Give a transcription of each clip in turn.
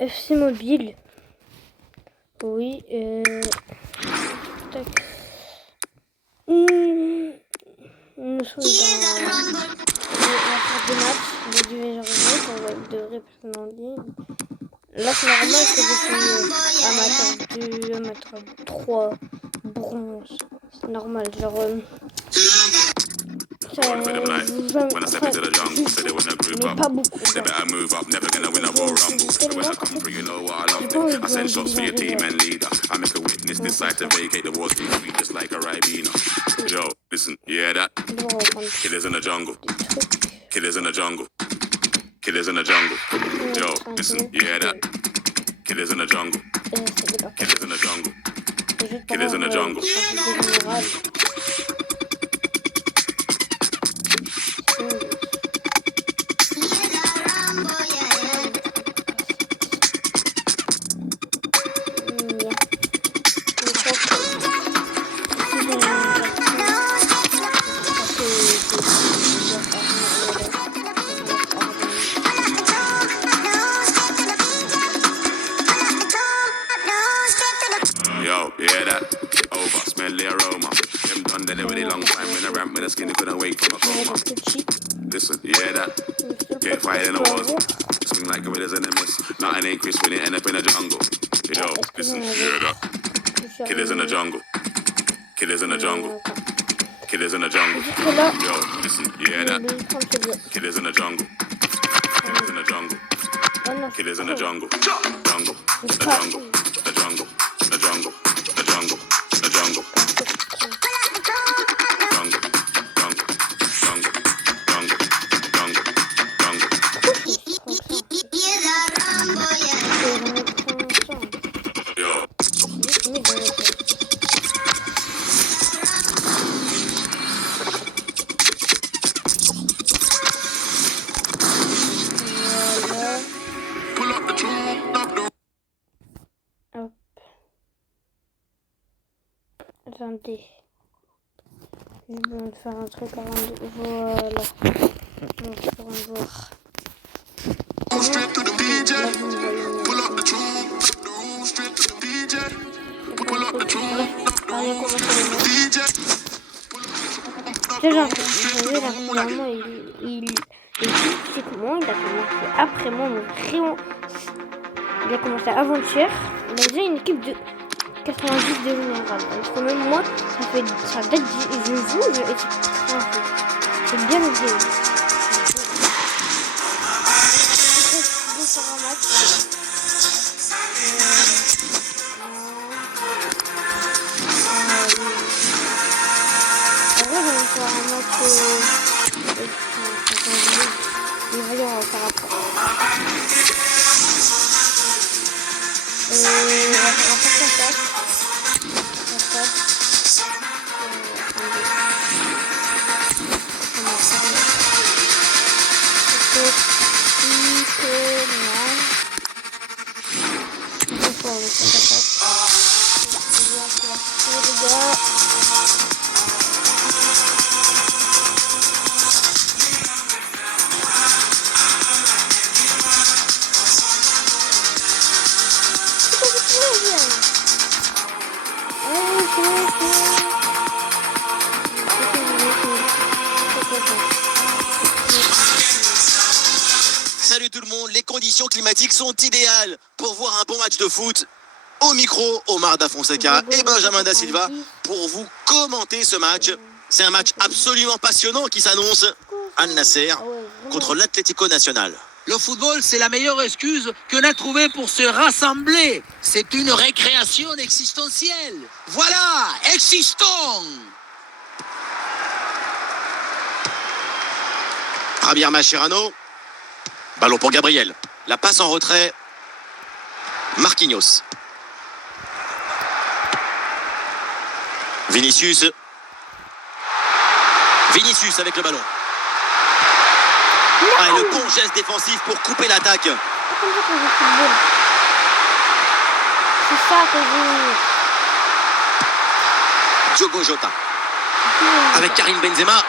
FC Mobile. Oui. Tac. Nous sommes dans la phase de match de division on va de vraies personnes en ligne. Là c'est normal que je suis amateur 3 bronze. C'est normal, genre ça, mais pas beaucoup. Yo, listen, you hear that? Killers in the jungle. Killers in the jungle. Killers in the jungle. Yo, listen, you hear that? Killers in the jungle. Killers in the jungle. Killers in the jungle. Yo, you hear that? Over, smell the aroma. Them done that already long time when I ramp with a skinny couldn't wake from a coma. Listen, you hear that? Get fired in the walls. Swing like gorillas in the mist. Nothing ain't crisp when it end up in the jungle. Yo, listen, you hear that? Killers in the jungle. Killers in the jungle. Killers in the jungle. Yo, listen, you hear that? Killers in the jungle. Killers in the jungle. Killers in the jungle. Jungle. The jungle. The jungle. The jungle. The jungle. The jungle. Attendez. Je vais faire un truc avant de... Voilà. Donc, pour un joueur. Déjà, normalement, physiquement, il a commencé après moi, mais vraiment... Il a commencé avant-hier. Il a déjà une équipe de 90 de général. Entre même moi, ça date je joue et c'est bien le jeu. Salut tout le monde, les conditions climatiques sont idéales pour voir un bon match de foot. Au micro, Omar Da Fonseca et Benjamin Da Silva pour vous commenter ce match. C'est un match absolument passionnant qui s'annonce. Al Nasser contre l'Atlético Nacional. Le football, c'est la meilleure excuse qu'on a trouvée pour se rassembler. C'est une récréation existentielle. Voilà, existons. Javier Mascherano. Ballon pour Gabriel. La passe en retrait. Marquinhos. Vinicius. Vinicius avec le ballon. Ah, et le bon geste défensif pour couper l'attaque. C'est ça que je... Diogo Jota. Avec Karim Benzema.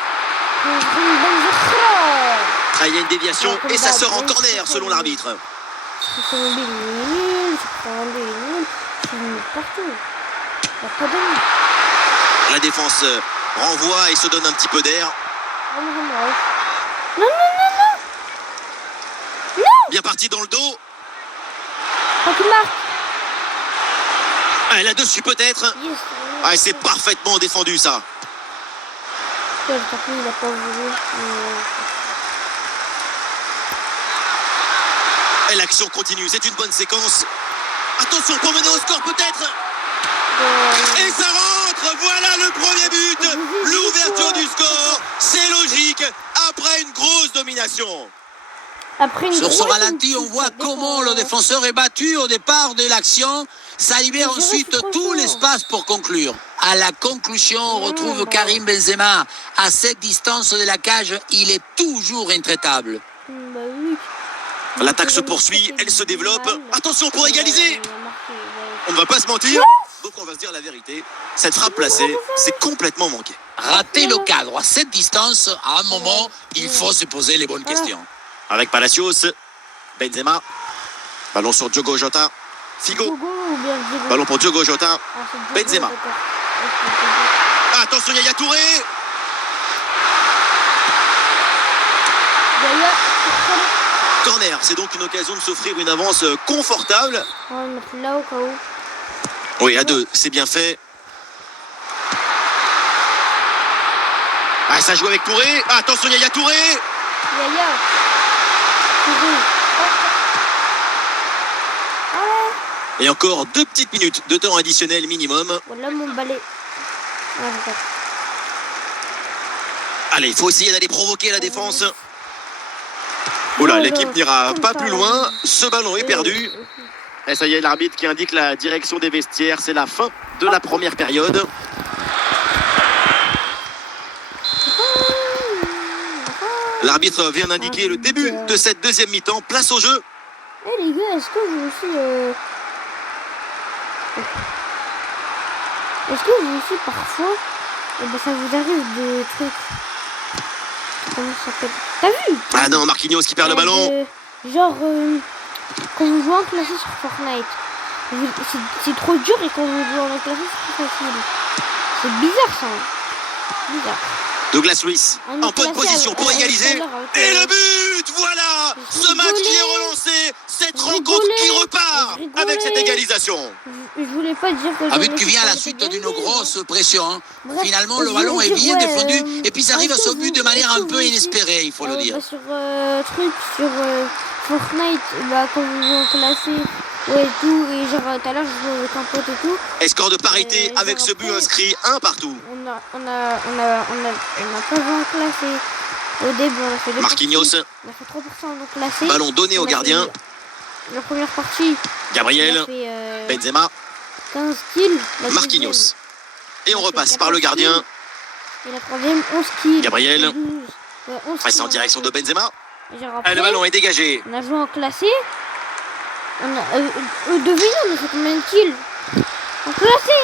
Ah, il y a une déviation et ça sort en corner selon l'arbitre. La défense renvoie et se donne un petit peu d'air. Non. Bien parti dans le dos. Pas qu'il marque. Ah, là-dessus peut-être. Yes. Ah, c'est parfaitement défendu ça. Il a pas voulu. Et l'action continue, c'est une bonne séquence. Attention pour mener au score peut-être. Et ça rentre, voilà le premier but. L'ouverture du score, c'est logique après une grosse domination. Sur ce ralenti, on voit comment le défenseur est battu au départ de l'action. Ça libère ensuite tout l'espace pour conclure. À la conclusion, on retrouve Karim Benzema. À cette distance de la cage, il est toujours intraitable. L'attaque se poursuit, elle se développe. Attention pour égaliser. On ne va pas se mentir, donc on va se dire la vérité. Cette frappe placée, c'est complètement manqué. Rater le cadre à cette distance, à un moment, il faut se poser les bonnes questions. Avec Palacios, Benzema. Ballon sur Diogo Jota. Figo. Ballon pour Diogo Jota. Benzema. Attention Yaya Touré. Corner, c'est donc une occasion de s'offrir une avance confortable. On va mettre là au cas où. Oui, à 2, c'est bien fait. Ah, ça joue avec Touré. Attention Yaya Touré. Yaya. Touré. Et encore 2 petites minutes de temps additionnel minimum. Voilà mon balai. Allez, il faut essayer d'aller provoquer la défense. Oula, l'équipe n'ira pas plus loin. Ce ballon est perdu. Et ça y est, l'arbitre qui indique la direction des vestiaires. C'est la fin de la première période. L'arbitre vient d'indiquer le début de cette deuxième mi-temps. Place au jeu. Eh les gars, est-ce que vous aussi... Est-ce que vous aussi parfois, ça vous arrive des trucs... Comment ça s'appelle? T'as vu? Ah non, Marquinhos qui perd le ballon. Genre, quand vous jouez en classé sur Fortnite, c'est trop dur et quand vous jouez en classé, c'est trop facile. C'est bizarre ça. Bizarre. Douglas Luiz en bonne position pour égaliser. Et le but, voilà. Ce match qui est relancé. Cette rencontre qui repart avec cette égalisation. Je voulais pas dire que... Un but qui vient à la suite d'une grosse pression. Finalement, le ballon est bien défendu. Et puis ça arrive à ce but de manière un peu inespérée, il faut le dire. Sur Fortnite, quand vous jouez en classé, ouais, tout, et genre tout à l'heure je jouais avec un pote et tout. Et score de parité avec ce but inscrit, un partout. On a pas joué en classé. Au début, on a fait 2 Marquinhos. Parties. On a fait 3% en classé. Ballon donné au gardien. La première partie. Gabriel. Benzema. 15 kills. Marquinhos. Et on repasse par le gardien. Et la troisième, 11 kills. Gabriel. C'est en direction de Benzema. Et le ballon est dégagé. On a joué en classé. On a devinez, on a fait combien de kills? En classé.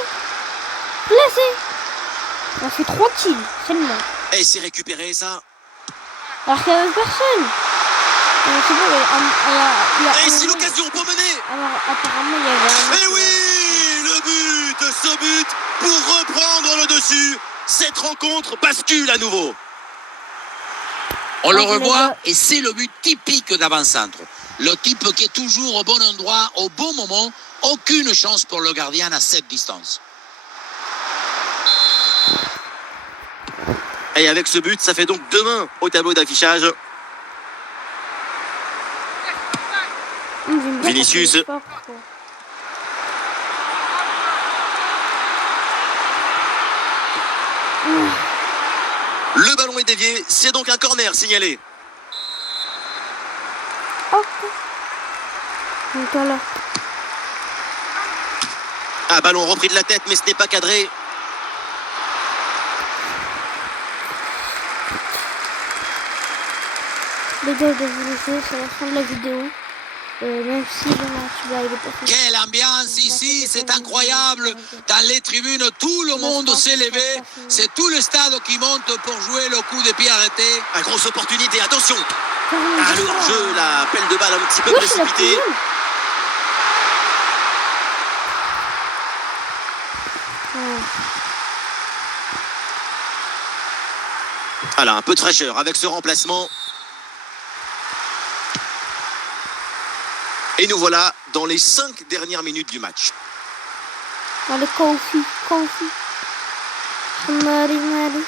On a fait 3 kills seulement. Et c'est récupéré ça. Alors qu'il n'y avait personne. C'est bon, et c'est l'occasion pour mener. Alors apparemment il y avait Et oui, le but, ce but pour reprendre le dessus. Cette rencontre bascule à nouveau. On le revoit et c'est le but typique d'avant-centre. Le type qui est toujours au bon endroit, au bon moment. Aucune chance pour le gardien à cette distance. Et avec ce but, ça fait donc 2 mains au tableau d'affichage. Vinicius. Le ballon est dévié, c'est donc un corner signalé. Voilà. Un ballon repris de la tête, mais ce n'est pas cadré. Les gars, je vais vous laisser, c'est la fin de la vidéo. Même si le match, bah, il est pas fini. Quelle ambiance ici, c'est incroyable. Dans les tribunes, tout le monde s'est levé. C'est tout le stade qui monte pour jouer le coup de pied arrêté. Une grosse opportunité, attention. Ah, Le hors-jeu, la pelle de balle un petit peu précipitée. Voilà, un peu de fraîcheur avec ce remplacement. Et nous voilà dans les 5 dernières minutes du match. Allez, Kofi. Mari.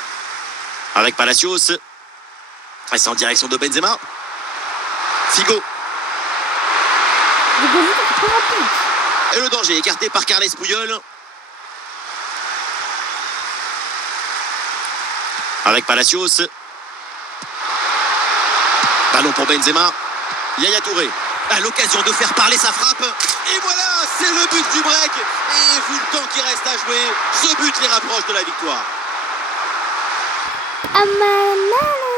Avec Palacios. Et c'est en direction de Benzema. Figo. Le Benzema, c'est pas rapide. Et le danger écarté par Carles Puyol. Avec Palacios. Ballon pour Benzema. Yaya Touré a l'occasion de faire parler sa frappe. Et voilà, c'est le but du break. Et vu le temps qui reste à jouer, ce but les rapproche de la victoire.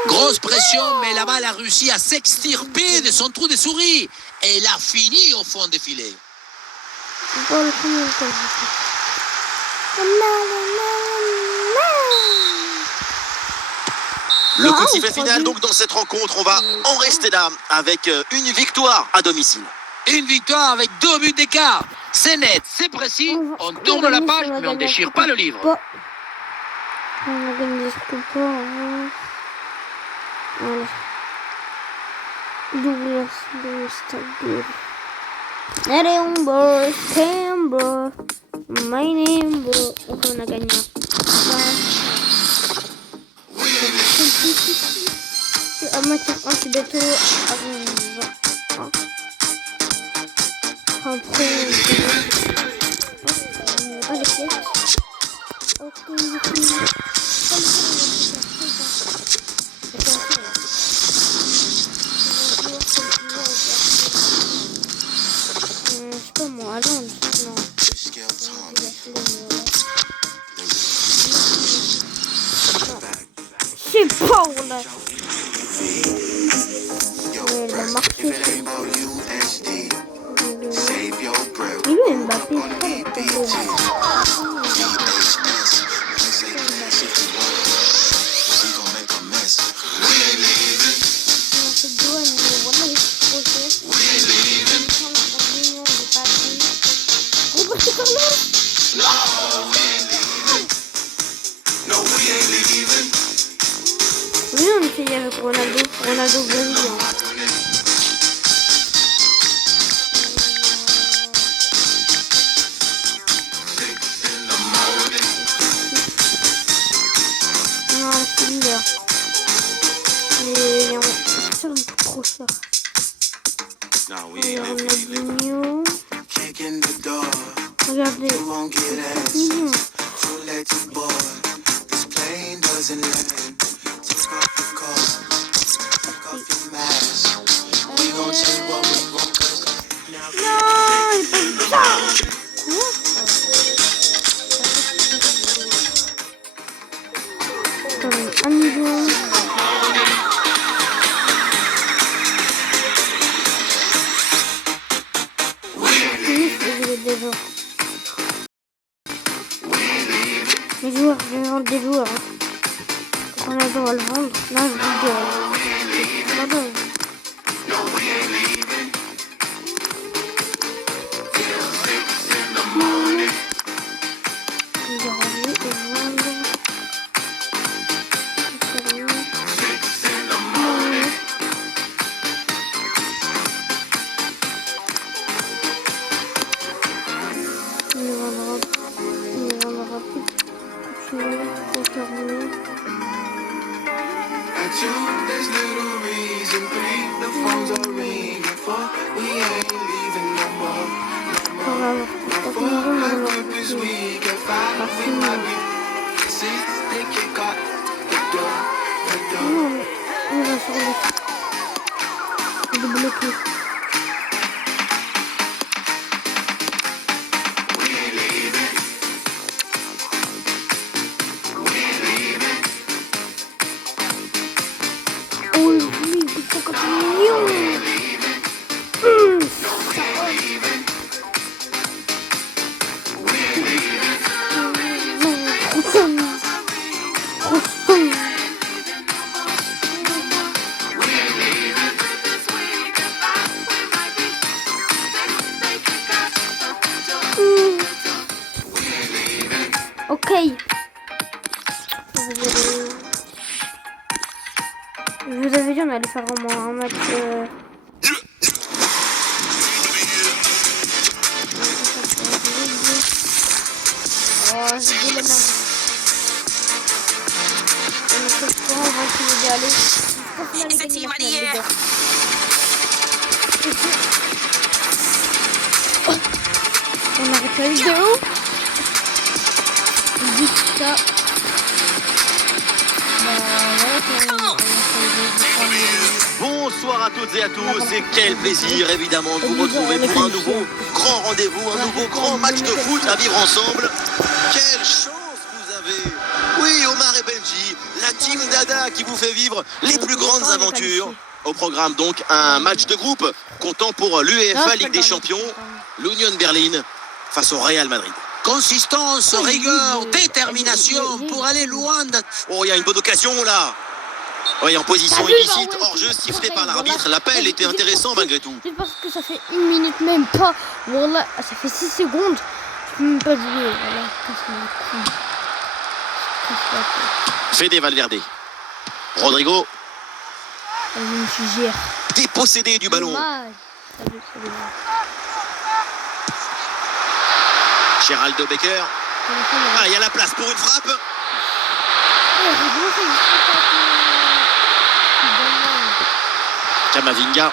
Grosse pression, mais la balle a réussi à s'extirper de son trou de souris. Et elle a fini au fond des filets. Le coup de sifflet final donc dans cette rencontre, on va en rester là avec une victoire à domicile. Une victoire avec 2 buts d'écart. C'est net, c'est précis. On tourne la page, mais on ne déchire pas le livre. On a gagné ce coup pas. Voilà. Double stade. Allez, on bosse, Camber. My name, bro. On a gagné. Un match antidoto après les pièces. Je sais pas moi, allons, non. C'est pas on a. Elle a marqué. Et lui, Mbappé, c'est pas le problème. Oui, on essayait avec Ronaldo brésilien. Non, c'est leader. Mais c'est trop cher. Ronaldinho. Regardez. 7 millions. Un million. Les joueurs, je vais vendre des joueurs. On a le droit à le vendre. Là, je vous dis. Ok. Je vous avais dit on allait faire vraiment un match. Oh, j'ai dit la merde. On va essayer d'y aller. On arrête la vidéo. On dit ça. Bonsoir à toutes et à tous et quel plaisir évidemment de vous retrouver pour un nouveau grand rendez-vous, un nouveau grand match de foot à vivre ensemble. Quelle chance vous avez! Oui, Omar et Benji, la team Dada qui vous fait vivre les plus grandes aventures. Au programme donc un match de groupe comptant pour l'UEFA Ligue des Champions, l'Union Berlin face au Real Madrid. Consistance, rigueur, détermination pour aller loin de... Oh, il y a une bonne occasion là. Oui, en position illicite, hors-jeu sifflé par l'arbitre. L'appel était intéressant malgré tout. Juste parce que ça fait 1 minute même pas. Voilà, ça fait 6 secondes. Je peux même pas jouer. Voilà, Fede Valverde. Rodrigo. Je me suis gère. Dépossédé du ballon. Geraldo Becker. Ah, il y a la place pour une frappe. Camavinga.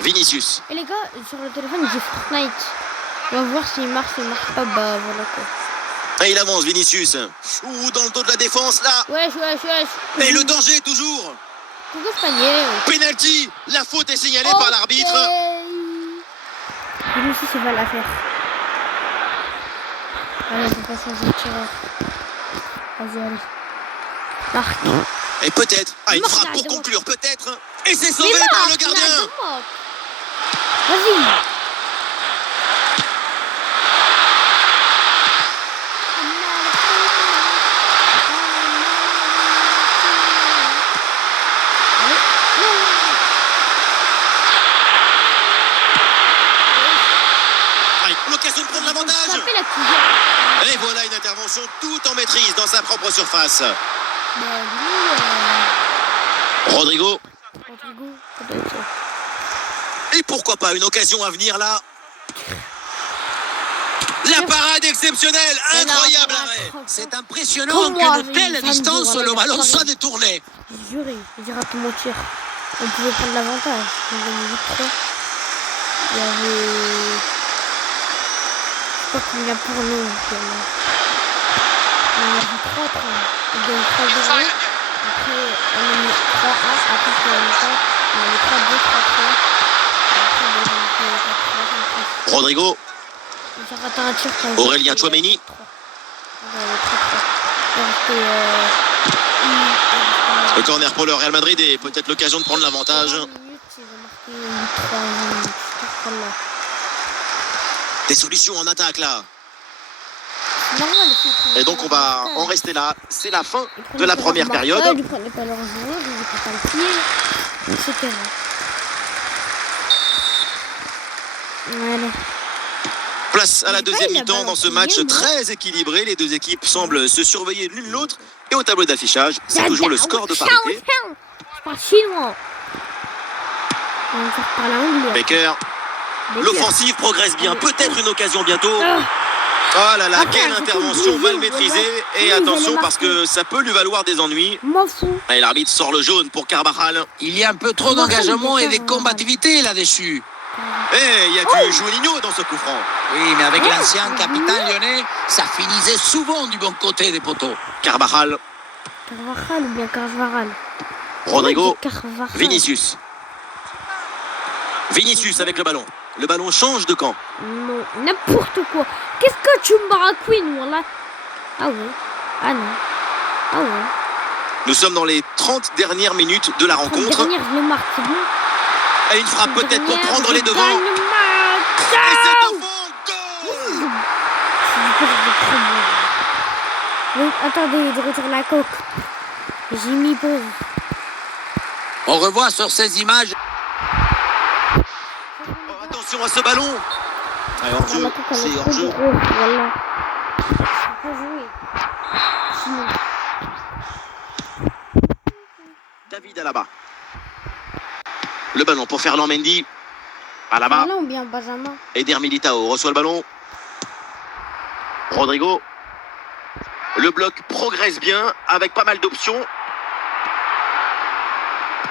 Vinicius. Et les gars, sur le téléphone, j'ai Fortnite. On va voir s'il marche pas. Bah voilà quoi. Et il avance, Vinicius. Ouh, dans le dos de la défense, là. Wesh. Et le danger, toujours. Toujours panier. Penalty. La faute est signalée par l'arbitre. Vinicius, il va la faire. Allez, je passe aux tireurs. Vas-y, allez. Marc. Et peut-être, une frappe pour conclure, peut-être. Et c'est sauvé par le gardien. Vas-y. L'occasion de prendre l'avantage. Et voilà une intervention tout en maîtrise dans sa propre surface. Rodrigo. Et pourquoi pas une occasion à venir là. La parade exceptionnelle, incroyable arrêt. C'est impressionnant qu'à une telle distance le ballon soit détourné. J'ai raté mon tir. On pouvait prendre l'avantage. Il y avait... Je crois qu'il y a pour nous. On a vu 3-3. On gagne 3-0. Après, on a mis 3-1. Après, on a mis 3-2, 3-3. Rodrigo. J'ai raté un tir. Aurélien Tchouaméni. Le corner pour le Real Madrid et peut-être l'occasion de prendre l'avantage. Des solutions en attaque là. Et donc on va en rester là. C'est la fin de la première période. Ils prenaient pas leur joueur, ils prenaient pas le pied, etc. Voilà. Place à la deuxième mi-temps dans ce match très équilibré. Les deux équipes semblent se surveiller l'une l'autre. Et au tableau d'affichage, c'est toujours le score de parité. Je parle chinois. On va faire parler anglais. Becker. L'offensive progresse bien. Peut-être une occasion bientôt. Oh là là, quelle intervention mal maîtrisée. Et attention parce que ça peut lui valoir des ennuis. M'en fous. Et l'arbitre sort le jaune pour Carvajal. Il y a un peu trop d'engagement et de combativité là-dessus. Et il y a du Juninho dans ce coup franc. Oui, mais avec l'ancien capitaine lyonnais, ça finissait souvent du bon côté des poteaux. Carvajal. Carvajal ou bien Carvajal. Rodrigo. Vinicius. Vinicius avec le ballon. Le ballon change de camp. Non, n'importe quoi. Qu'est-ce que tu me racontes, voilà. Ah ouais. Ah non. Ah ouais. Nous sommes dans les 30 dernières minutes de la rencontre. Dernière, je le marque, c'est bon. Et une frappe peut-être pour prendre les devants. Et c'est au fond, goal. Oui, attendez, je retire la coque. J'ai mis pause. On revoit sur ces images. Attention à ce ballon. Allez, hors-jeu, c'est hors-jeu. Voilà. pas jouer. Sinon. David Alaba. Le ballon pour Ferland Mendy. Alaba. Là, ou bien Benjamin. Eder Militao reçoit le ballon. Rodrigo. Le bloc progresse bien avec pas mal d'options.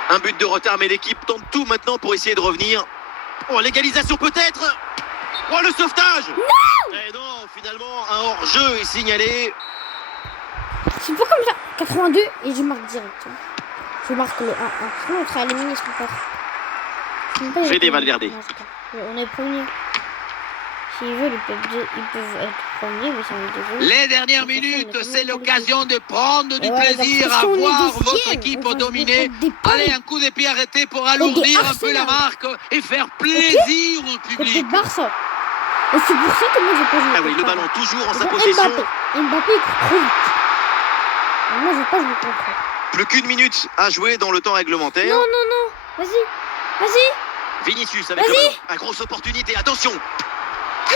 Un but de retard, mais l'équipe tente tout maintenant pour essayer de revenir. Oh, l'égalisation peut-être. Oh, le sauvetage. Non. Et non, finalement, un hors-jeu est signalé. C'est pas comme ça. 82 et je marque direct. Je marque le 1-1. Sinon, on sera éliminé sur le passe. Fede Valverde. On est premier. S'ils veulent, ils peuvent être premiers, mais ça va être Les dernières minutes, c'est l'occasion de prendre du plaisir à voir votre équipe dominer. Allez, un coup de pied arrêté pour alourdir un peu la marque et faire plaisir au public. C'est Barça. Et c'est pour ça que moi, j'ai pas joué. Ah oui, le ballon toujours en sa Mbappé. possession. Mbappé est trop vite. Moi, je vais pas jouer contre. Plus qu'une minute à jouer dans le temps réglementaire. Non, non, non. Vas-y. Vinicius avec le ballon. La grosse opportunité, attention. Oui.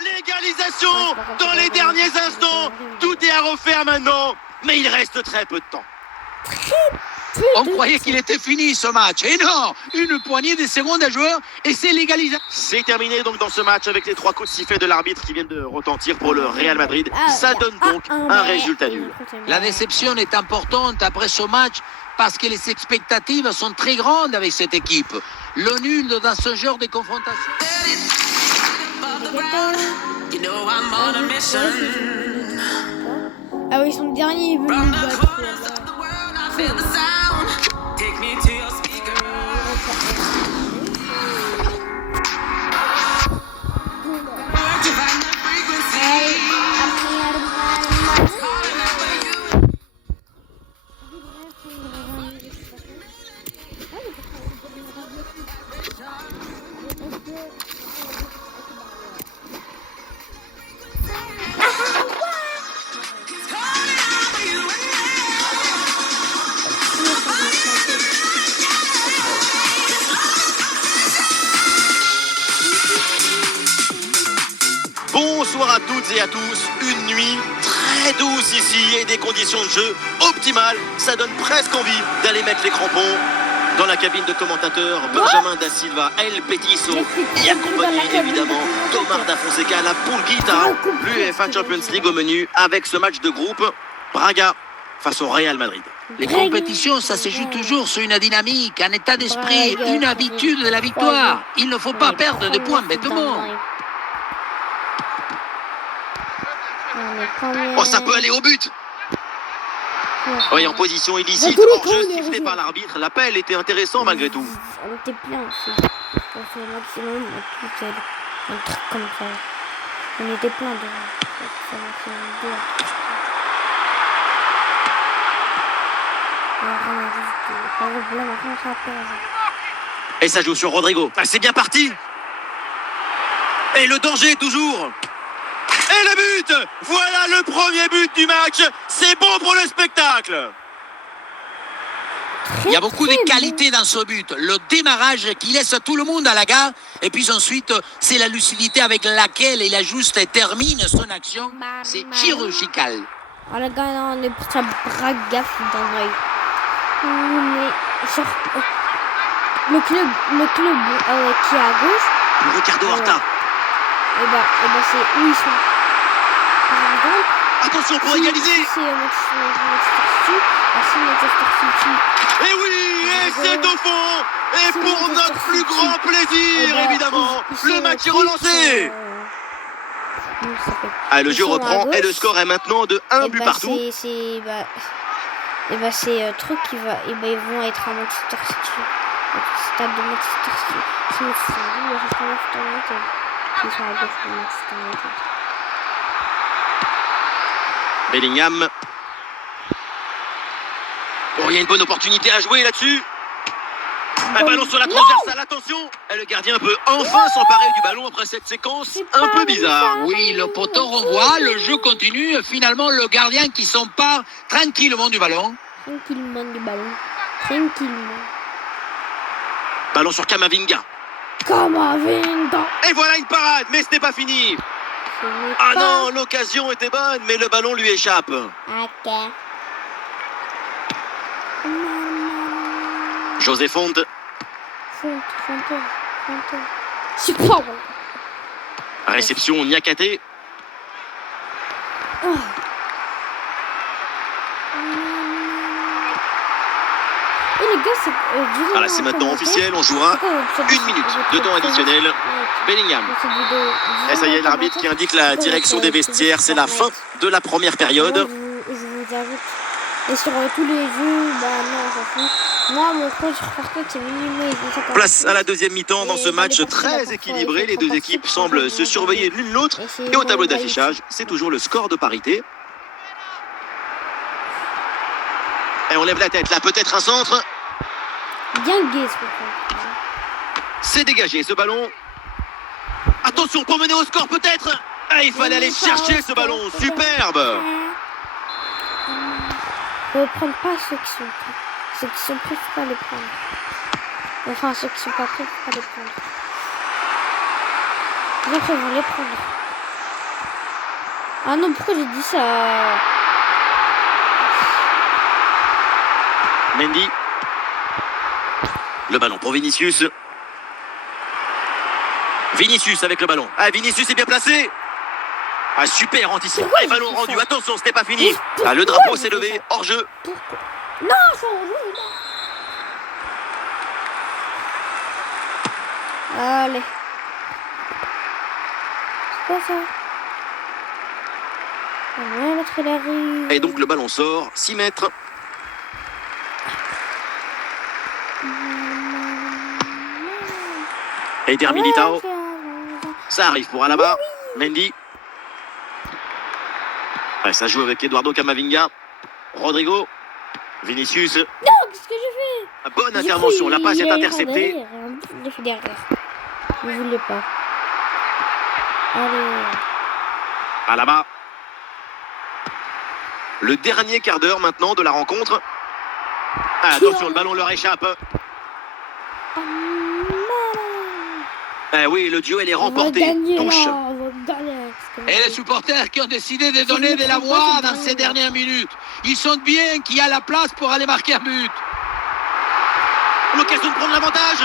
L'égalisation dans les derniers instants. Tout est à refaire maintenant. Mais il reste très peu de temps. On croyait qu'il était fini ce match. Et non, une poignée de secondes à jouer et c'est l'égalisation. C'est terminé donc dans ce match avec les 3 coups de sifflet de l'arbitre qui viennent de retentir pour le Real Madrid. Ça donne donc un résultat nul. La déception est importante après ce match parce que les expectatives sont très grandes avec cette équipe. Le nul dans ce genre de confrontation. Ah oui, son dernier est venu battre. Bonsoir à toutes et à tous, une nuit très douce ici et des conditions de jeu optimales. Ça donne presque envie d'aller mettre les crampons dans la cabine de commentateur. Benjamin da Silva, El Petiso y accompagné évidemment d'Omar da Fonseca, la Pulguita, l'UEFA Champions League au menu avec ce match de groupe Braga face au Real Madrid. Les compétitions, ça se joue toujours sur une dynamique, un état d'esprit, une habitude de la victoire. Il ne faut pas perdre de points bêtement. Oh, ça peut aller au but. Oui, en position illicite, hors-jeu sifflé par l'arbitre. L'appel était intéressant malgré tout. On était plein aussi. On fait le maximum, un truc comme ça. On était plein de... Et ça joue sur Rodrigo. Ah, c'est bien parti. Et le danger toujours. Et le but. Voilà le premier but du match. C'est bon pour le spectacle. Il y a beaucoup de qualités dans ce but. Le démarrage qui laisse tout le monde à la gare. Et puis ensuite, c'est la lucidité avec laquelle il ajuste et termine son action. C'est chirurgical. Oh, le gars, on est pour sa Braga dans l'œil. Le club qui est à gauche. Le Ricardo Horta. Et bah c'est où ils sont. Par exemple. Attention pour égaliser. C'est Manchester City. Et oui, et c'est au fond. Et pour notre plus grand plaisir, évidemment, le match est relancé. Ah, le jeu reprend et le score est maintenant de 1 but partout. C'est truc qui va. Et ils vont être à Manchester City. Au stade de Manchester City. Sinon, c'est Manchester United. Ils sont à gauche de Manchester United. Bellingham. Oh, il y a une bonne opportunité à jouer là-dessus. Un ballon sur la transversale, attention. Et le gardien peut enfin s'emparer du ballon après cette séquence un peu bizarre. Oui, le poteau renvoie, le jeu continue. Finalement, le gardien qui s'empare tranquillement du ballon. Tranquillement. Ballon sur Camavinga. Camavinga. Et voilà une parade, mais ce n'est pas fini. Ce n'est Ah pas... non, l'occasion était bonne, mais le ballon lui échappe. Ok. José Fonte. Fonte. Super. Réception Niakate. Oh. Et les gars, c'est... Voilà, c'est maintenant officiel, on jouera 1 minute de temps additionnel. Bellingham. Et ça y est, l'arbitre qui indique la direction des vestiaires, c'est la fin de la première période. Je vous ajoute. Et sur tous les jeux, bah non, on s'en fout. Moi, mon compte sur Fortnite, c'est minimum. Place à la deuxième mi-temps dans ce match très équilibré. Les deux équipes semblent se surveiller l'une l'autre. Et au tableau d'affichage, c'est toujours le score de parité. Et on lève la tête, là peut-être un centre. Bien gay ce truc. C'est dégagé ce ballon. Attention pour mener au score peut-être. Ah, il fallait aller chercher ce ballon, superbe. Faut prendre pas ceux qui sont prêts. Ceux qui sont prêts, faut pas les prendre. Enfin, ceux qui sont pas prêts, faut pas les prendre. Les autres, ils vont les prendre. Ah non, pourquoi j'ai dit ça? Mendy. Le ballon pour Vinicius. Vinicius avec le ballon. Ah, Vinicius est bien placé. Ah, super anticipation. Ah, ballon rendu. Attention, c'était pas fini. Ah, le drapeau s'est levé. Hors jeu. Non, c'est en jeu. Allez. C'est quoi ça? Ouais, l'autre il arrive. Et donc le ballon sort. 6 mètres. Eder Militao. Ça arrive pour Alaba. Mendy. Ouais, ça joue avec Eduardo Camavinga. Rodrigo. Vinicius. Non, qu'est-ce que j'ai fait? Bonne intervention. La passe est interceptée. Il est fait derrière. Je ne voulais pas. Allez. Alaba. Le dernier quart d'heure maintenant de la rencontre. Ah, attention, le ballon leur échappe. Oui, le duel est remporté. Touche. Et les supporters qui ont décidé de donner de la voix dans ces dernières minutes. Ils sentent bien qu'il y a la place pour aller marquer un but. L'occasion de prendre l'avantage.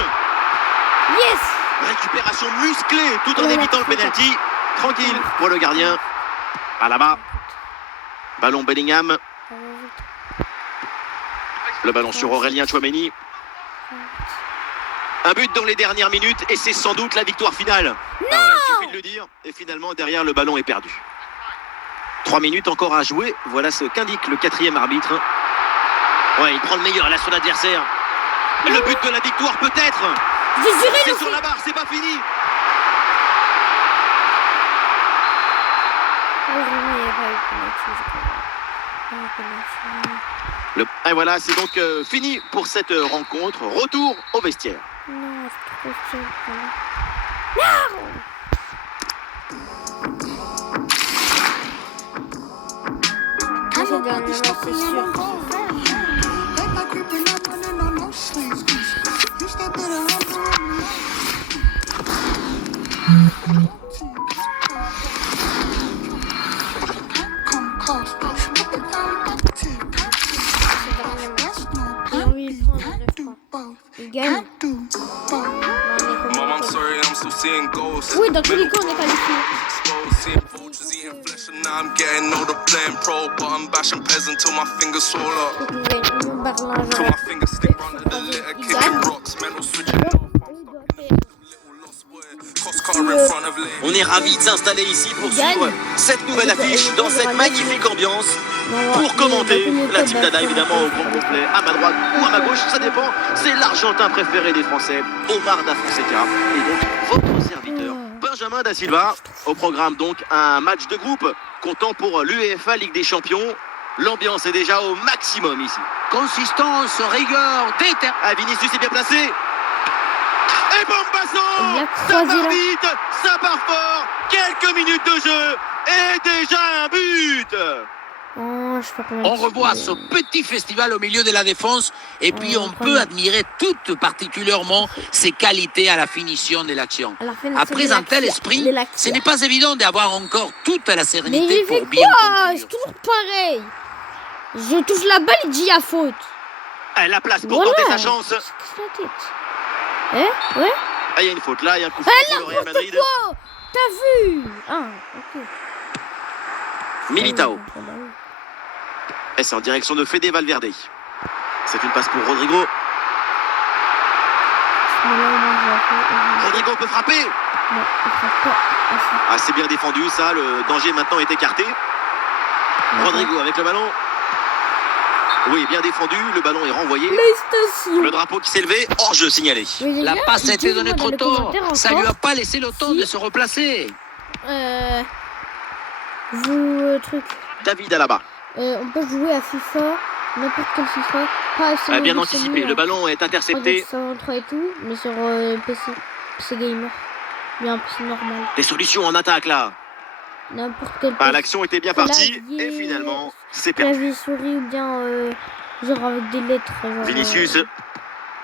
Yes. Récupération musclée tout en évitant le penalty. Tranquille pour le gardien. Alaba. Ballon Bellingham. Le ballon sur Aurélien Tchouaméni. Un but dans les dernières minutes et c'est sans doute la victoire finale. Il suffit de le dire. Et finalement, derrière, le ballon est perdu. 3 minutes encore à jouer. Voilà ce qu'indique le 4e arbitre. Ouais, il prend le meilleur là sur l'adversaire. Le but de la victoire peut-être. C'est sur la barre, c'est pas fini. Et voilà, c'est donc fini pour cette rencontre. Retour au vestiaire. Non, c'est trop simple. C'est sûr. Oui, dans tous les cas, on est qualifié. On est ravis de s'installer ici pour suivre cette nouvelle affiche dans cette magnifique ambiance. Pour commenter la Team Dada évidemment au grand complet, à ma droite ou à ma gauche, ça dépend. C'est l'Argentin préféré des Français, Omar Da Fonseca, et donc votre serviteur Benjamin Da Silva. Au programme donc un match de groupe comptant pour l'UEFA Ligue des Champions. L'ambiance est déjà au maximum ici. Consistance, rigueur, détermination. Ah, Vinicius est bien placé. Et Bombasso, ça croisé part là. vite, ça part fort. Quelques minutes de jeu et déjà un but. Oh, je sais pas comment On revoit ce petit festival au milieu de la défense et puis on peut admirer tout particulièrement ses qualités à la finition de l'action. Après un tel esprit, ce n'est pas évident d'avoir encore toute la Mais sérénité j'ai fait pour bien quoi? conclure. C'est toujours pareil. Je touche la balle, il dit à faute. La place pour Voilà. tenter sa chance. Qu'est-ce que la tête? Ouais. Ah, il y a une faute là, il y a un coup franc pour le Real Madrid. Quoi? T'as vu? Ah, ok. Militao. Ah, bah oui. Et c'est en direction de Fede Valverde. C'est une passe pour Rodrigo. Mais là, au moins, je vais faire- Rodrigo peut frapper. Non, il frappe pas. Ah, si. Ah, c'est bien défendu ça, le danger maintenant est écarté. Rodrigo avec le ballon. Oui, bien défendu, le ballon est renvoyé. PlayStation. Le drapeau qui s'est levé, hors-jeu signalé. Mais les La gars, passe a été dites-moi donnée dans trop les tôt. commentaires Ça lui a encore pas laissé le temps si- de se replacer. Truc. David Alaba. On peut jouer à FIFA, n'importe quel FIFA. Pas FC A bien Mobile, anticipé, c'est le ballon est intercepté. Sur 23 et tout, mais sur PC Gamer. Bien PC normal. Des solutions en attaque là. N'importe quel Ah, PC. l'action était bien partie Clavier, et finalement, c'est perdu. Clavier souris ou bien genre avec des lettres. Genre, Vinicius.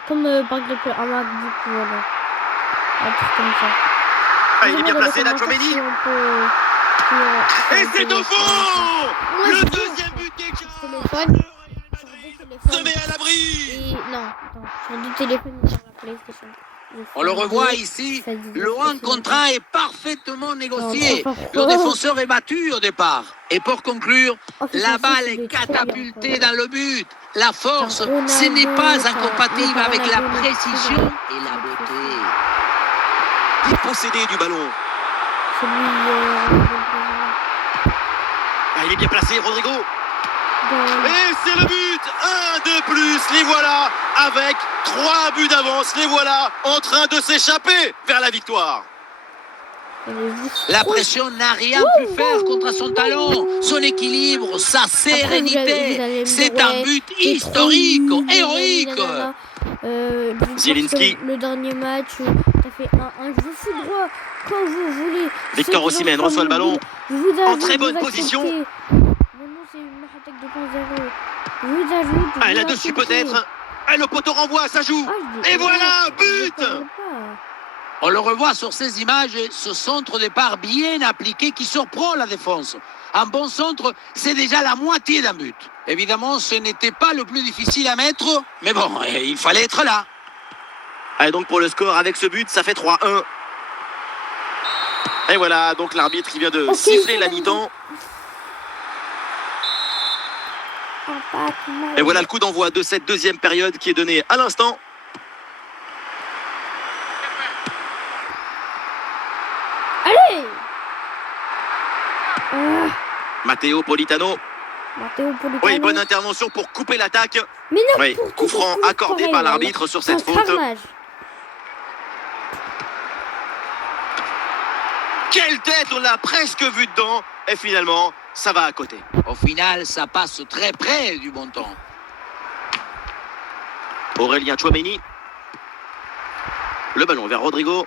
Comme par exemple un MacBook, voilà. Un truc comme ça. Ah, il est bien Dites-moi dans les placé là, commentaires Tchouaméni. si on peut- si on- Et si on c'est peut- au fond. Moi, Le je joue deuxième but des téléphone. Sur deux téléphones. se met à l'abri. Et non, attends, sur deux téléphones et sur la PlayStation. On le revoit ici, le 1 contre 1 est parfaitement négocié. Le défenseur est battu au départ. Et pour conclure, la balle est catapultée dans le but. La force, ce n'est pas incompatible avec la précision et la beauté. Dépossédé du ballon. Ah, il est bien placé, Rodrigo. Et c'est le but. Un de plus. Les voilà avec 3 buts d'avance. Les voilà en train de s'échapper vers la victoire. La pression n'a rien pu faire contre son talent, son équilibre, sa sérénité. C'est un but historique, héroïque. Zielinski. Le dernier match, t'as fait un jeu fou droit quand vous voulez. Victor Osimhen reçoit le ballon. En très bonne Vous position. acceptez. Maintenant, c'est une attaque de 2.0. Vous ajoute. Ah, là-dessus peut-être. Et le poteau renvoie, ça joue. Et voilà, but. On le revoit sur ces images, ce centre de part bien appliqué qui surprend la défense. Un bon centre, c'est déjà la moitié d'un but. Évidemment, ce n'était pas le plus difficile à mettre, mais bon, il fallait être là. Et donc pour le score, avec ce but, ça fait 3-1. Et voilà, donc l'arbitre qui vient de siffler la mi-temps. Et voilà le coup d'envoi de cette deuxième période qui est donné à l'instant. Allez. Matteo Politano. Matteo Politano. Oui, bonne intervention pour couper l'attaque. Mais non, Oui, coup franc accordé par l'arbitre sur cette faute. Quelle tête, on l'a presque vu dedans. Et finalement, ça va à côté. Au final, ça passe très près du bon temps. Aurélien Tchouaméni. Le ballon vers Rodrigo.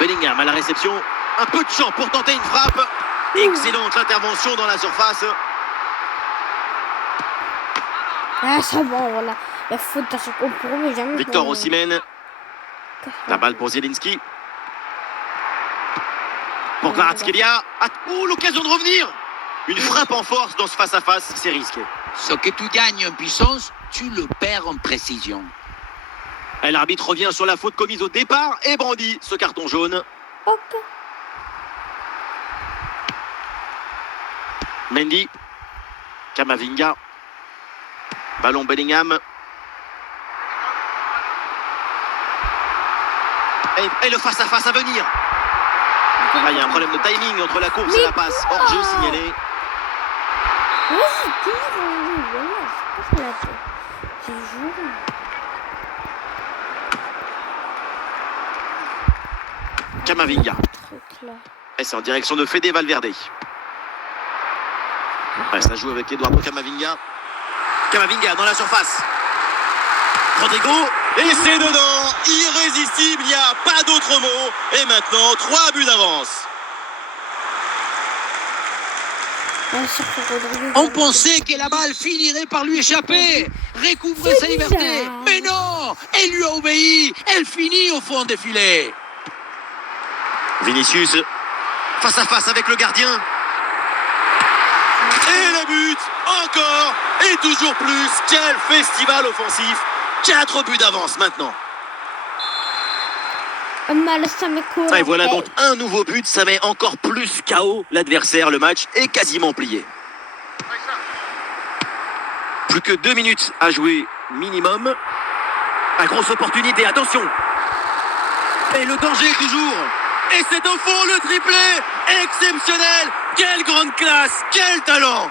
Bellingham à la réception. Un peu de champ pour tenter une frappe. Excellente intervention dans la surface. Ah, ça va, voilà. La faute à chaque fois pour eux, mais jamais Victor pour... Osimhen. La balle pour Zielinski. Pour Kvaratskhelia. Oh, l'occasion de revenir. Une frappe en force dans ce face-à-face, c'est risqué. Ce que tu gagnes en puissance, tu le perds en précision. Et l'arbitre revient sur la faute commise au départ et brandit ce carton jaune. Ok. Mendy. Kamavinga. Ballon Bellingham. Et le face-à-face à venir. Ah, il y a un problème de timing entre la course et la passe. Hors-jeu signalé. Vas-y, toujours, voilà. C'est pas la tête. C'est joli. Kamavinga. Et c'est en direction de Fede Valverde. Ouais, ça joue avec Eduardo Camavinga. Camavinga dans la surface. Rodrigo. Et c'est dedans. irrésistible, il n'y a pas d'autre mot. Et maintenant, 3 buts d'avance. On pensait que la balle finirait par lui échapper, recouvrer sa liberté. Mais non, elle lui a obéi, elle finit au fond des filets. Vinicius, face à face avec le gardien. Et le but, encore, et toujours plus. Quel festival offensif. 4 buts d'avance maintenant. Et voilà donc un nouveau but, ça met encore plus KO l'adversaire. Le match est quasiment plié. Plus que 2 minutes à jouer minimum. La grosse opportunité, attention. Et le danger toujours. Et c'est au fond le triplé. Exceptionnel. Quelle grande classe, quel talent.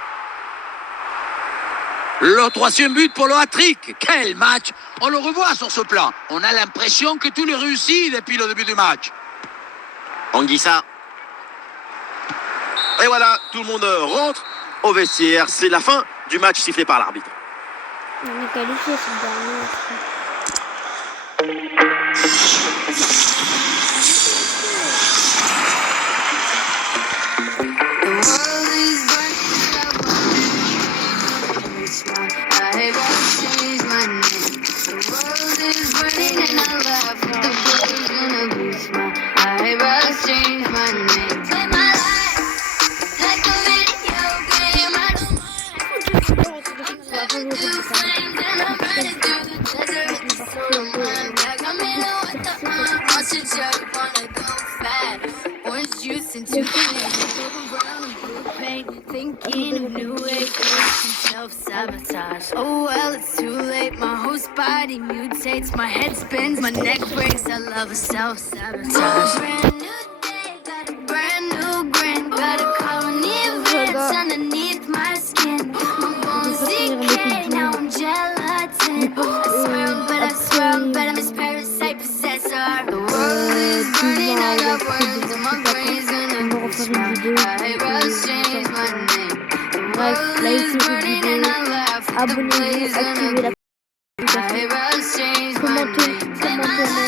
Le 3e but pour le hat-trick. Quel match! On le revoit sur ce plan. On a l'impression que tout est réussi depuis le début du match. Anguissa. Et voilà, tout le monde rentre au vestiaire. C'est la fin du match sifflé par l'arbitre. On est qualifié, c'est le dernier. Thinking of new ways to self-sabotage. Oh well, it's too late. My whole body mutates. My head spins, my neck breaks. I love a self-sabotage. Brand new day, got a brand new grin. Got a colony of ants underneath my skin. My bones decay, now I'm gelatin. I swear I'm better, Miss Parasite Possessor. The world is burning, I got words in my brain's gonna lose my eyebrows change my name. The world is burning and I laugh. The blaze gonna eyebrows change my name.